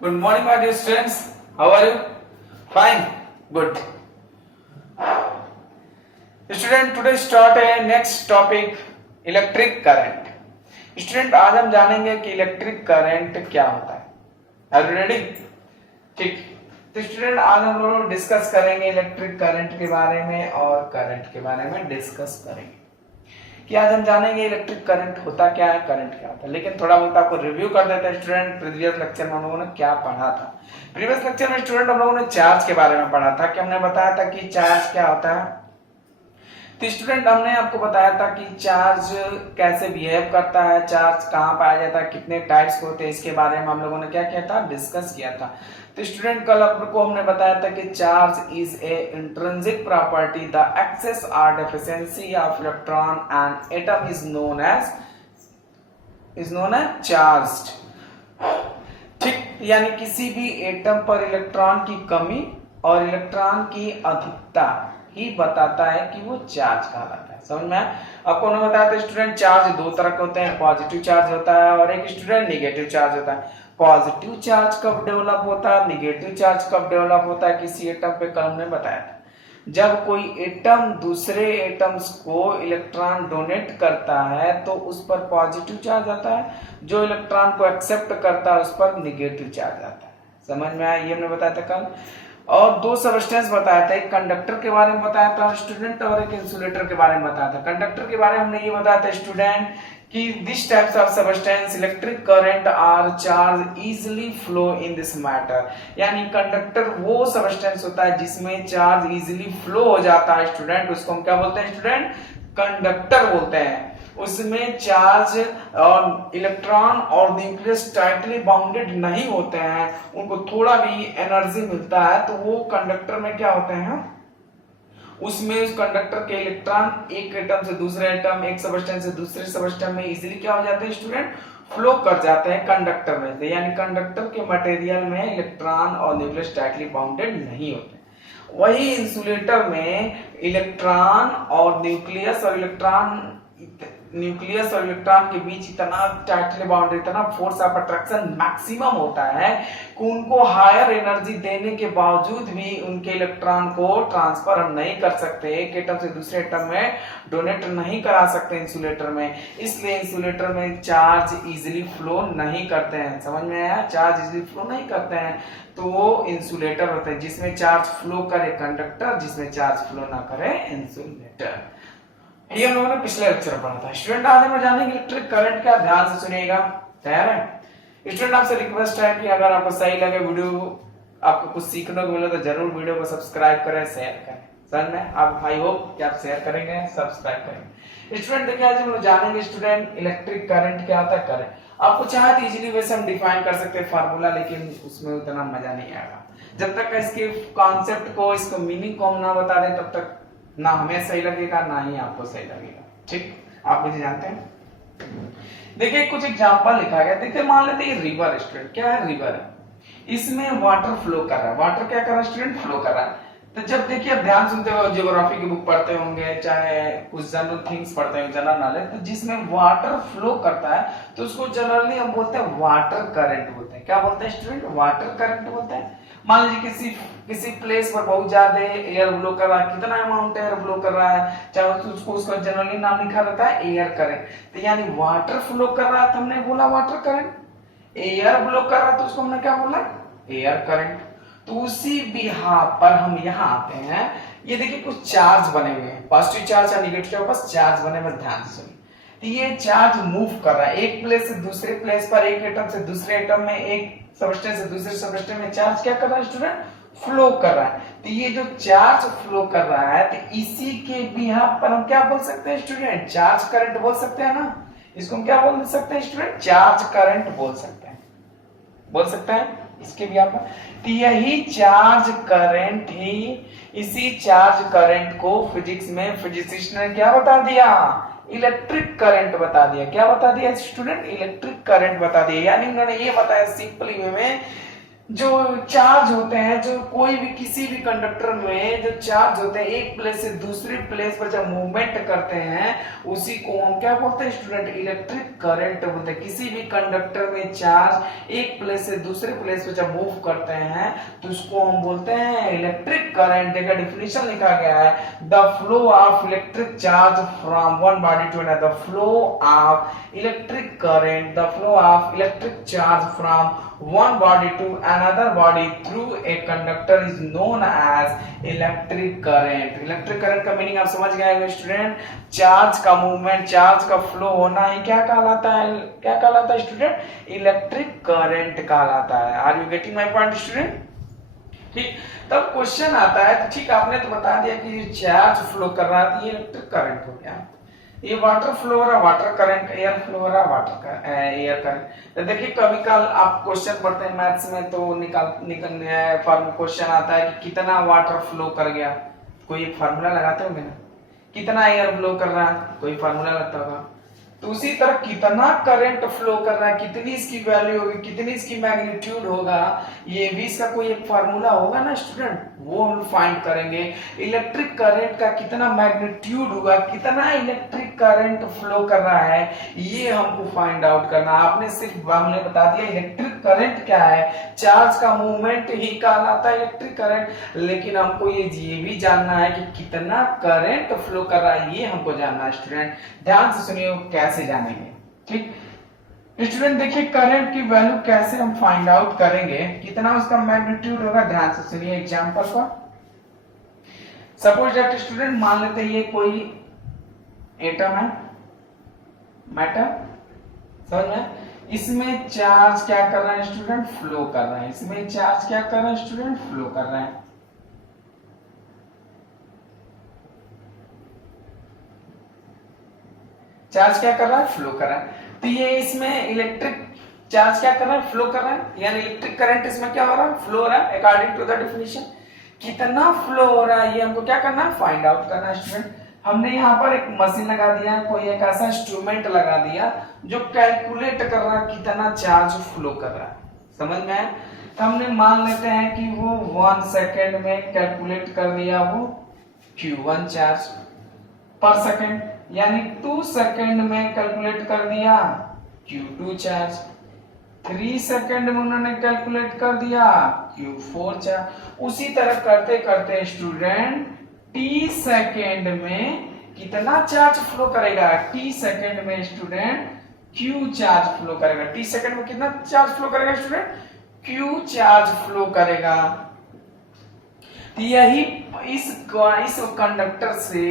Good morning, my dear students. How are you? Fine. Good. Student, today start a next topic, electric current. Student, आज हम जानेंगे कि electric current क्या होता है। Are you ready? ठीक। तो स्टूडेंट, आज हम लोग डिस्कस करेंगे इलेक्ट्रिक करंट के बारे में और करंट के बारे में डिस्कस करेंगे कि आज हम जानेंगे इलेक्ट्रिक करंट होता क्या है, करंट क्या होता है। लेकिन थोड़ा बहुत आपको रिव्यू कर देते हैं स्टूडेंट, प्रीवियस लेक्चर में हम लोगों ने क्या पढ़ा था। प्रीवियस लेक्चर में स्टूडेंट हम लोगों ने चार्ज के बारे में पढ़ा था कि हमने बताया था कि चार्ज क्या होता है। तो स्टूडेंट, हमने आपको बताया था कि चार्ज कैसे बिहेव करता है, चार्ज कहाँ पाया जाता है, कितने टाइप्स के होते हैं, इसके बारे में हम लोगों ने क्या किया था, डिस्कस किया था। तो स्टूडेंट, कल आपको हमने बताया था कि charge is a intrinsic property, the excess और deficiency of electron and atom is known as charged. ठीक, यानी किसी भी एटम पर इलेक्ट्रॉन की कमी और इलेक्ट्रॉन की अधिकता ही बताता है कि वो चार्ज कहलाता है। समझ में? आपको उन्होंने बताया था स्टूडेंट, चार्ज दो तरह के होते हैं, पॉजिटिव चार्ज होता है और एक स्टूडेंट निगेटिव चार्ज होता है। पॉजिटिव चार्ज कब डेवलप होता है, निगेटिव चार्ज कब डेवलप होता है किसी एटम पे, कल हमने बताया था। जब कोई एटम दूसरे एटम्स को इलेक्ट्रॉन डोनेट करता है तो उस पर पॉजिटिव चार्ज आता है, जो इलेक्ट्रॉन को एक्सेप्ट करता है उस पर निगेटिव चार्ज आता है। समझ में आया? ये हमने बताया था कल। और दो सबस्टेंस बताया था, एक कंडक्टर के बारे में बताया था स्टूडेंट और एक इंसुलेटर के बारे में बताया था। कंडक्टर के बारे में हमने ये बताया था स्टूडेंट कि this types of substance electric current are charge easily flow in this matter, यानी कंडक्टर वो सबस्टेंस होता है जिसमें चार्ज इजीली फ्लो हो जाता है स्टूडेंट, उसको हम क्या बोलते हैं स्टूडेंट, कंडक्टर बोलते हैं। उसमें चार्ज और इलेक्ट्रॉन और न्यूक्लियस टाइटली बाउंडेड नहीं होते हैं, उनको थोड़ा भी एनर्जी मिलता है तो वो कंडक्टर में क्या होते हैं, उसमें उस कंडक्टर के इलेक्ट्रॉन एक एटम से दूसरे एटम, एक सबस्टेंस से दूसरे सबस्टेंस में इजीली क्या हो जाते हैं स्टूडेंट, फ्लो कर जाते हैं कंडक्टर में से। यानी कंडक्टर के मटेरियल में इलेक्ट्रॉन और न्यूक्लियस टाइटली बाउंडेड नहीं होते। वही इंसुलेटर में इलेक्ट्रॉन और न्यूक्लियस और इलेक्ट्रॉन के बीच इतना टाइटली बाउंडेड, इतना फोर्स ऑफ अट्रैक्शन मैक्सिमम होता है कि उनको हायर एनर्जी देने के बावजूद भी उनके इलेक्ट्रॉन को ट्रांसफर हम नहीं कर सकते, एक एटम से दूसरे एटम में डोनेट नहीं करा सकते इंसुलेटर में। इसलिए इंसुलेटर में चार्ज इजीली फ्लो नहीं करते हैं। समझ में आया? चार्ज इजीली फ्लो नहीं करते हैं तो वो इंसुलेटर होते हैं। जिसमें चार्ज फ्लो करे कंडक्टर, जिसमें चार्ज फ्लो ना करे इंसुलेटर। ये हम लोगों ने पिछले लेक्चर में पढ़ा था। स्टूडेंट, आज हम जानेंगे इलेक्ट्रिक करंट क्या, ध्यान से सुनिएगा। तैयार है? स्टूडेंट, आपसे रिक्वेस्ट है कि अगर आपको सही लगे वीडियो, आपको कुछ सीखने को मिले तो जरूर वीडियो को सब्सक्राइब करें, शेयर करें। समझ में? आप आई होप कि आप शेयर करेंगे, सब्सक्राइब करेंगे। स्टूडेंट, देखिए आज हम लोग जानेंगे स्टूडेंट इलेक्ट्रिक करंट क्या होता है। करंट आपको चाहे तो इजीली वैसे हम डिफाइन कर सकते हैं फार्मूला, लेकिन उसमें उतना मजा नहीं आएगा। जब तक इसके कॉन्सेप्ट को, इसको मीनिंग को हम ना बता दें तब तक ना हमें सही लगेगा ना ही आपको सही लगेगा। ठीक, आप मुझे जानते हैं। देखिए कुछ एग्जांपल लिखा गया। देखिए मान लेते हैं रिवर। स्टूडेंट, क्या है रिवर है, इसमें वाटर फ्लो कर रहा है। वाटर क्या कर रहा है स्टूडेंट, फ्लो कर रहा है। तो जब देखिए आप ध्यान सुनते हो, ज्योग्राफी की बुक पढ़ते होंगे, चाहे कुछ जनरल थिंग्स पढ़ते होंगे, जनरल नॉलेज, तो जिसमें वाटर फ्लो करता है तो उसको जनरली हम बोलते हैं वाटर करंट बोलते हैं। क्या बोलते हैं स्टूडेंट, वाटर करंट बोलते हैं। मान लीजिए किसी प्लेस पर बहुत ज्यादा एयर फ्लो कर रहा है, कितना अमाउंट एयर फ्लो कर रहा है, चाहे उसको उसका जनरली नाम लिखा रहता है एयर करंट। तो यानी वाटर फ्लो कर रहा है तो हमने बोला वाटर करंट। एयर फ्लो कर रहा है तो उसको हमने क्या बोला, एयर करंट। तो उसी बिहाफ पर हम यहाँ आते हैं। ये देखिए कुछ चार्ज बने हुए हैं, पॉजिटिव चार्ज और नेगेटिव चार्ज, बस चार्ज बने, बस ध्यान से सुनिए। तो ये चार्ज मूव कर रहा है एक प्लेस से दूसरे प्लेस पर, एक एटम से दूसरे एटम में, एक सबस्टेंस से दूसरे सबस्टेंस में चार्ज क्या कर रहा है स्टूडेंट, फ्लो कर रहा है। तो ये जो चार्ज फ्लो कर रहा है तो इसी के बिहाफ पर हम क्या बोल सकते हैं स्टूडेंट, चार्ज करंट बोल सकते हैं ना। इसको हम क्या बोल सकते हैं स्टूडेंट, चार्ज करंट बोल सकते हैं, बोल सकते हैं इसके बिहाफ पर। तो यही चार्ज करंट ही, इसी चार्ज करंट को फिजिक्स में फिजिसिस्ट ने क्या बता दिया, इलेक्ट्रिक करंट बता दिया। क्या बता दिया स्टूडेंट, इलेक्ट्रिक करंट बता दिया। यानी उन्होंने ये बताया सिंपली वे में जो चार्ज होते हैं, जो कोई भी किसी भी कंडक्टर में जो चार्ज होते हैं एक प्लेस से दूसरी प्लेस पर जब मूवमेंट करते हैं उसी को हम क्या बोलते हैं स्टूडेंट, इलेक्ट्रिक करंट बोलते हैं। किसी भी कंडक्टर में चार्ज एक प्लेस से दूसरे प्लेस पर जब मूव करते हैं तो उसको हम बोलते हैं इलेक्ट्रिक करंट। देखा डिफिनेशन लिखा गया है, the flow of electric charge from one body to another, the flow of electric current, the flow of electric charge from one body to another body through a conductor is known as electric current। Electric current का meaning आप समझ गए student, charge का movement, charge का flow होना ही क्या कहलाता है, क्या कहलाता है स्टूडेंट, इलेक्ट्रिक करंट कहलाता है। Are you getting my point student? ठीक, तब क्वेश्चन आता है, तो ठीक आपने तो बता दिया कि चार्ज फ्लो कर रहा है, ये इलेक्ट्रिक करंट हो गया। ये वाटर फ्लो हो रहा, वाटर करंट, एयर फ्लो हो रहा, वाटर एयर करंट। तो देखिए कभी कल आप क्वेश्चन पढ़ते हैं मैथ्स में तो निकल क्वेश्चन आता है कि कितना वाटर फ्लो कर गया, कोई एक फार्मूला लगाते होंगे ना, कितना एयर फ्लो कर रहा है, कोई फार्मूला लगता होगा। तो उसी तरह कितना करंट फ्लो कर रहा है, कितनी इसकी वैल्यू होगी, कितनी इसकी मैग्नीट्यूड होगा, ये भी इसका कोई एक फार्मूला होगा ना स्टूडेंट, वो हम फाइंड करेंगे। इलेक्ट्रिक करंट का कितना मैग्नीट्यूड होगा, कितना इलेक्ट्रिक करंट फ्लो कर रहा है, ये हमको फाइंड आउट करना। आपने सिर्फ हमने बता दिया इलेक्ट्रिक करंट क्या है, चार्ज का मूवमेंट ही कहलाता है इलेक्ट्रिक करंट, लेकिन हमको ये भी जानना है कि कितना करंट फ्लो कर रहा है, ये हमको जानना है स्टूडेंट। ध्यान से सुनिए कैसे जानेंगे। ठीक स्टूडेंट, देखिए करंट की वैल्यू कैसे हम फाइंड आउट करेंगे, कितना उसका मैग्नीट्यूड होगा। ध्यान से सुनिए एग्जांपल को। सपोज दैट स्टूडेंट मान लेते हैं ये कोई एटम है, मैटर, समझ में, इसमें चार्ज क्या कर रहा है स्टूडेंट, फ्लो कर रहा है। इसमें चार्ज क्या कर रहा है स्टूडेंट, फ्लो कर रहा है। चार्ज क्या कर रहा है, फ्लो कर रहा है। तो ये इसमें इलेक्ट्रिक चार्ज क्या कर रहा है, फ्लो कर रहा है, यानी इलेक्ट्रिक करंट इसमें क्या हो रहा है, फ्लो हो रहा है अकॉर्डिंग टू द डेफिनेशन। कितना फ्लो हो रहा है ये हमको क्या करना है, फाइंड आउट करना है स्टूडेंट। हमने यहाँ पर एक मशीन लगा दिया, कोई एक ऐसा इंस्ट्रूमेंट लगा दिया जो कैलकुलेट कर रहा है कितना चार्ज फ्लो कर रहा है, समझ में आया। तो हमने मान लेते हैं कि वो 1 सेकेंड में कैलकुलेट कर दिया वो Q1 चार्ज पर सेकेंड, यानी 2 सेकेंड में कैलकुलेट कर दिया Q2 चार्ज, 3 सेकेंड में उन्होंने कैलकुलेट कर दिया Q4 चार्ज। उसी तरह करते करते स्टूडेंट T सेकेंड में कितना चार्ज फ्लो करेगा, T सेकेंड में स्टूडेंट Q चार्ज फ्लो करेगा। T सेकेंड में कितना चार्ज फ्लो करेगा स्टूडेंट, Q चार्ज फ्लो करेगा। यही इस कंडक्टर से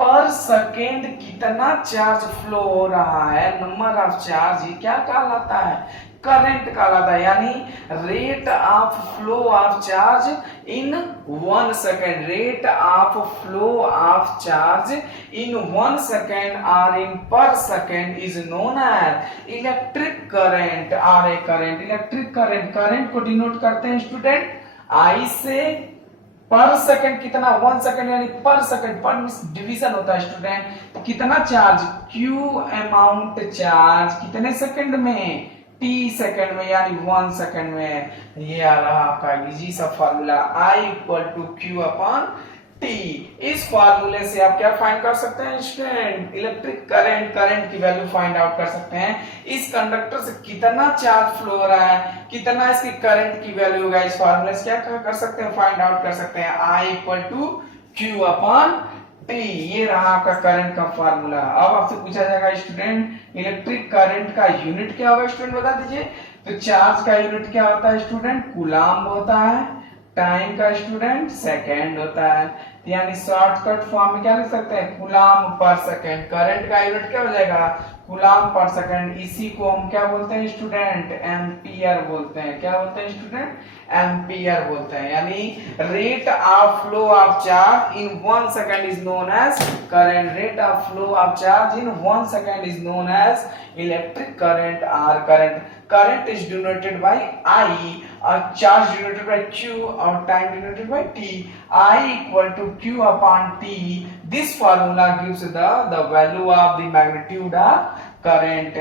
पर सेकेंड कितना चार्ज फ्लो हो रहा है, नंबर ऑफ चार्ज, ये क्या कहलाता है, करंट कहलाता है। यानी rate of flow of charge in 1 second, rate of flow of charge in 1 second और in per second is known as electric current और a current. Electric current, current को डिनोट करते हैं स्टूडेंट आई से, पर सेकंड कितना, 1 second यानी पर सेकंड, पर डिवीजन होता है स्टूडेंट। तो कितना चार्ज, Q अमाउंट चार्ज कितने सेकंड में, T सेकंड में, यानी 1 सेकंड में। ये आ रहा आपका इजी सा formula I equal to Q upon T। इस फार्मूले से आप क्या फाइंड कर सकते हैं स्टूडेंट, इलेक्ट्रिक करंट, करंट की वैल्यू फाइंड आउट कर सकते हैं। इस कंडक्टर से कितना चार्ज फ्लो हो रहा है, कितना इसकी करंट की वैल्यू होगा, इस फार्मूले से क्या कर सकते हैं, फाइंड आउट कर सकते हैं। I equal to Q upon T। ये रहा आपका करंट का फार्मूला। अब आपसे पूछा जाएगा स्टूडेंट इलेक्ट्रिक करंट का यूनिट क्या होगा, स्टूडेंट बता दीजिए। तो चार्ज का यूनिट क्या होता है स्टूडेंट, कूलाम्ब होता है, टाइम का स्टूडेंट सेकेंड होता है, यानी शॉर्टकट फॉर्म में क्या लिख सकते हैं, कूलाम्ब पर सेकेंड। करंट का यूनिट क्या हो जाएगा, कूलाम्ब पर सेकेंड। इसी को हम क्या बोलते हैं स्टूडेंट, एम्पियर बोलते हैं। क्या बोलते हैं स्टूडेंट, एम्पियर बोलते हैं। यानी rate of flow of charge in 1 second is known as current. Rate of flow of charge in 1 second is known as electric current और current. Current is denoted by I, or charge denoted by Q, or time denoted by T. I equal to Q upon T. This formula gives the value of the magnitude of current.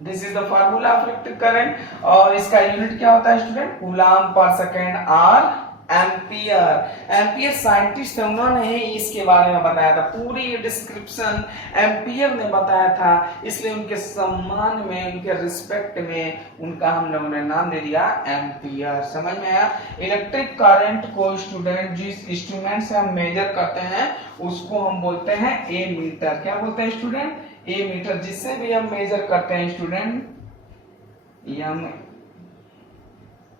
This is the formula of electric current और इसका unit क्या होता है student, coulomb per second or ampere. Ampere scientist है, उन्होंने ही इसके बारे में बताया था, पूरी ये डिस्क्रिप्शन एम्पियर ने बताया था, इसलिए उनके सम्मान में, उनके रिस्पेक्ट में उनका हम लोगों ने नाम दे दिया एम्पियर। समझ में आया। इलेक्ट्रिक करंट को स्टूडेंट जिस इंस्ट्रूमेंट से हम मेजर करते हैं उसको हम बोलते हैं ए मीटर। क्या बोलते हैं स्टूडेंट, ए मीटर। जिससे भी हम मेजर करते हैं स्टूडेंट,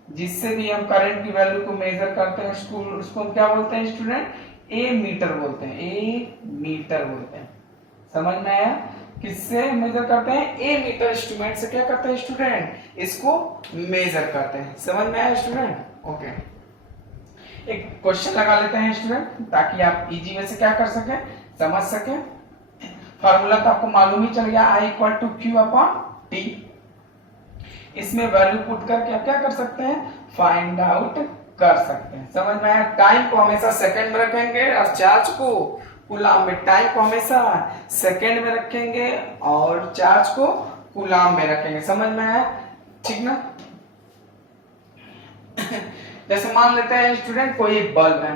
जिससे भी हम करंट की वैल्यू को मेजर करते हैं उसको हम क्या बोलते हैं स्टूडेंट, ए मीटर बोलते हैं, ए मीटर बोलते हैं। समझ में आया। किससे मेजर करते हैं, ए मीटर इंस्ट्रूमेंट से क्या करते हैं स्टूडेंट, इसको मेजर करते हैं। समझ में आया स्टूडेंट। ओके, एक क्वेश्चन लगा लेते हैं स्टूडेंट ताकि आप इजी वे से क्या कर सके, समझ सके। फार्मूला तो आपको मालूम ही चल गया, I equal to Q upon T. इसमें वैल्यू पुट करके आप क्या कर सकते हैं, फाइंड आउट कर सकते हैं। समझ में आया। टाइम को हमेशा सेकंड में रखेंगे और चार्ज को कूलम्ब में। टाइम को हमेशा सेकंड में रखेंगे और चार्ज को कूलम्ब में रखेंगे। समझ में आया, ठीक ना। जैसे मान लेते हैं स्टूडेंट कोई एक बल्ब है,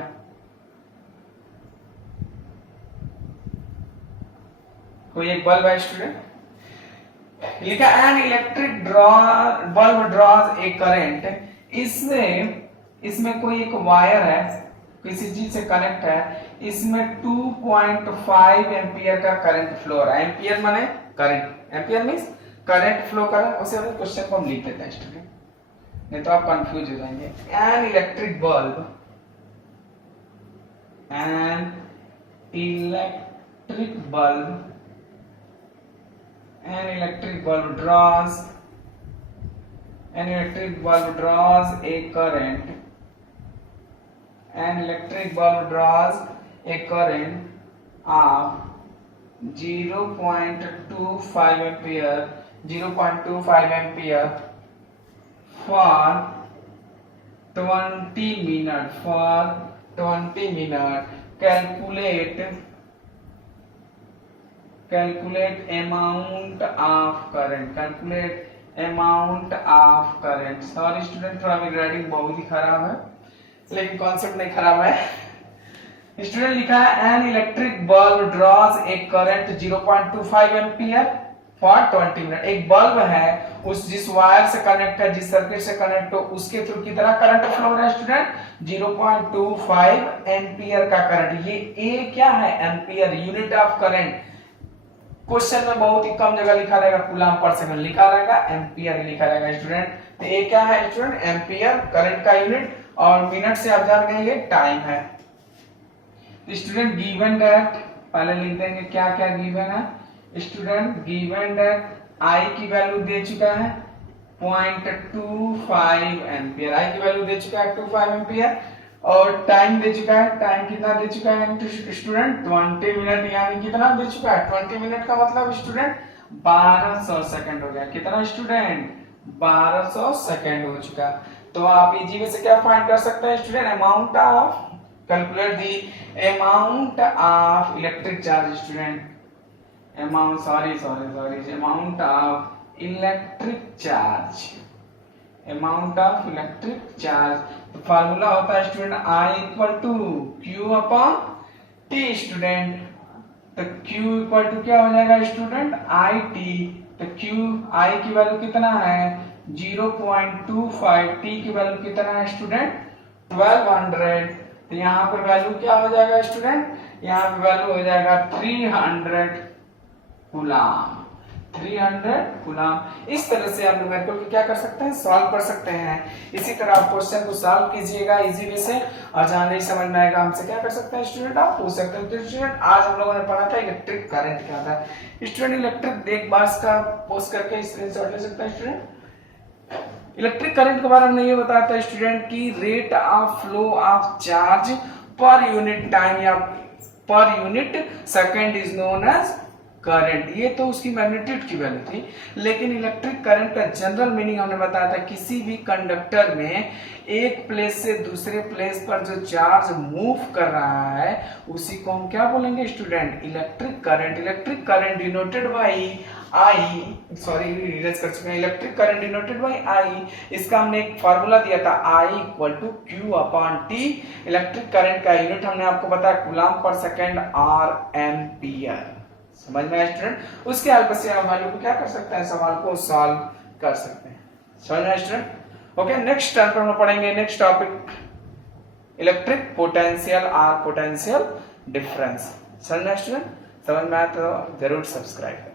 कोई एक बल्ब है स्टूडेंट, लिखा an electric bulb draws a current. इसमें कोई एक वायर है, किसी चीज से कनेक्ट है, इसमें 2.5 एम्पियर का करंट फ्लो हो रहा है। एम्पियर माने current, ampere means current flow कर रहा है। उसे हम क्वेश्चन को हम लिख देते हैं स्टूडेंट, नहीं तो आप कंफ्यूज हो जाएंगे। N electric bulb, N electric bulb, an electric bulb draws a current. An electric bulb draws a current of 0.25 ampere, 0.25 ampere for 20 minutes. For 20 minutes, calculate amount of current। Sorry student, थोड़ा मेरी writing बहुत ही खराब है, लेकिन concept नहीं खराब है। Student लिखा है an electric bulb draws a current 0.25 ampere for 20 minute. एक बल्ब है, उस जिस वायर से कनेक्ट है, जिस सर्किट से कनेक्ट हो, उसके थ्रू कितना करंट फ्लो हो रहा है स्टूडेंट, 0.25 एम्पियर का करंट। ये ए क्या है, ampere, unit of current. Question में बहुत ही कम जगह लिखा रहेगा कूलम्ब पर सेकंड, लिखा रहेगा एम्पियर लिखा रहेगा स्टूडेंट। तो ये क्या है स्टूडेंट, एम्पियर, करंट का यूनिट, और मिनट से आप जान गए ये टाइम है। स्टूडेंट गिवन दैट, पहले लिख देंगे क्या क्या गिवन है स्टूडेंट। गिवन दैट आई की वैल्यू दे चुका है 0.25 एम्पियर, आई की वैल्यू दे चुका है 25 एम्पियर, और टाइम दे चुका है, टाइम कितना दे चुका है स्टूडेंट 20 मिनट, यानी कितना दे चुका है 20 मिनट का मतलब स्टूडेंट 1200 सेकंड हो गया। कितना स्टूडेंट, 1200 सेकंड हो चुका। तो आप इजी वे से क्या फाइंड कर सकते हैं student, amount of, calculate the amount of electric charge student, amount amount of electric charge, amount of electric charge. तो फार्मूला होता है student I equal to Q upon T student. तो Q equal to क्या हो जाएगा student, I T. तो Q, I की value कितना है 0.25, T की वैल्यू कितना है स्टूडेंट 1200। तो यहाँ पे वैल्यू क्या हो जाएगा स्टूडेंट, यहाँ पे वैल्यू हो जाएगा 300 कूलम्ब, 300 कूलम्ब। इस तरह से आप न्यूमेरिकल को क्या कर सकते हैं, सॉल्व कर सकते हैं। इसी तरह आप क्वेश्चन को सॉल्व कीजिएगा इजी वे से, और जहां नहीं समझ में आएगा हमसे क्या कर सकते हैं स्टूडेंट, आप पूछ सकते हैं। तो स्टूडेंट आज हम लोगों ने पढ़ा था इलेक्ट्रिक करंट क्या था। स्टूडेंट इलेक्ट्रिक एक बार इसका पोस्ट करके स्क्रीनशॉट ले सकते हैं स्टूडेंट। इलेक्ट्रिक करंट के बारे में ये बताया था स्टूडेंट की rate of flow of charge per unit time या per unit second is known as current. ये तो उसकी मैग्नीट्यूड की वैल्यू थी, लेकिन इलेक्ट्रिक करंट का जनरल मीनिंग हमने बताया था किसी भी कंडक्टर में एक प्लेस से दूसरे प्लेस पर जो चार्ज मूव कर रहा है उसी को हम क्या बोलेंगे student, electric current. Electric current denoted by relate कर चुके हैं। Electric current denoted by I, इसका हमने एक फार्मूला दिया था I equal to Q upon T. Electric current का यूनिट हमने आपको बताया coulomb per second or ampere. समझ में आया स्टूडेंट? उसके हेल्प से हम वैल्यू को क्या कर सकते हैं, सवाल को सॉल्व कर सकते हैं। समझ में आया स्टूडेंट? ओके, नेक्स्ट टर्म पर हम पढ़ेंगे नेक्स्ट टॉपिक इलेक्ट्रिक पोटेंशियल और पोटेंशियल डिफरेंस। समझ में आया स्टूडेंट? समझ में आया तो जरूर सब्सक्राइब करें।